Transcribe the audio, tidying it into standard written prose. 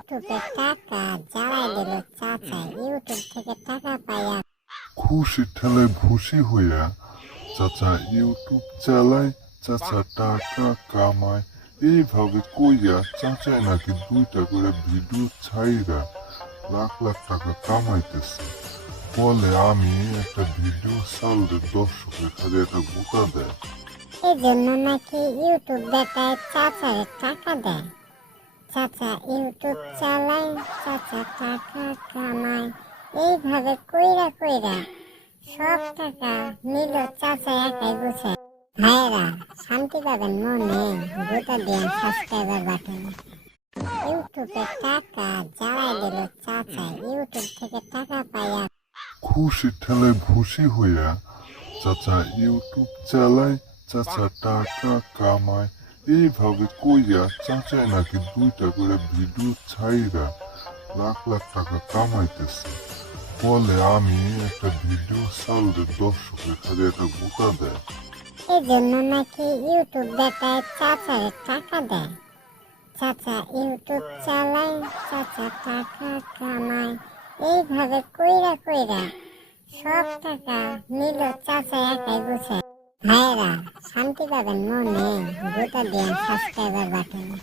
ইউটিউবে টাকা জ্বালাই দিল চাচা, ইউটিউব থেকে টাকা পাইয়া খুশি ঠেলায় ভুসি হইয়া চাচা ইউটিউব চালায়, চাচা টাকা কামায়। এইভাবে কইয়া চাচাই নাকি 2টা করে ভিডিও ছাইরা লাখ লাখ টাকা কামাইতেছে। বলে আমি একটা ভিডিও ছাড়লে দর্শকের খালি একটা গোটা দেয়। এই জন্য নাকি ইউটিউব বেটায় চাচারে টাকা দেয়। চাচা ইউটিউব চালায়, চাচা টাকা কামায়। এইভাবে কইরা কইরা সব টাকা নিল চাচা একাই গুছায়। ভাইয়েরা শান্তি পাবেন মনে, গোটা দিয়ে সাবস্ক্রাইবার বাটনে। ইউটিউবে টাকা জ্বালাই দিল চাচা, ইউটিউব থেকে টাকা পাইয়া খুশি ঠেলায় ভুসি হইয়া চাচা ইউটিউব চালায়, চাচা টাকা কামায়। এইভাবে কইয়া চাচাই নাকি 2টা করে ভিডিও ছাইরা লাখ লাখ টাকা কামাইতেছে। বলে আমি একটা ভিডিও ছাড়লে দর্শকের খালি একটা গোটা দেয়। এই জন্য নাকি ইউটিউব বেটায় চাচারে টাকা দেয়। চাচা ইউটিউব চালায়, চাচা টাকা কামায়। এইভাবে কইরা কইরা সব টাকা নিল চাচা একাই গুছায়। ভাইয়েরা শান্তি পাবেন মনে, গোটা দিয়ে সাবস্ক্রাইবার বাটনে।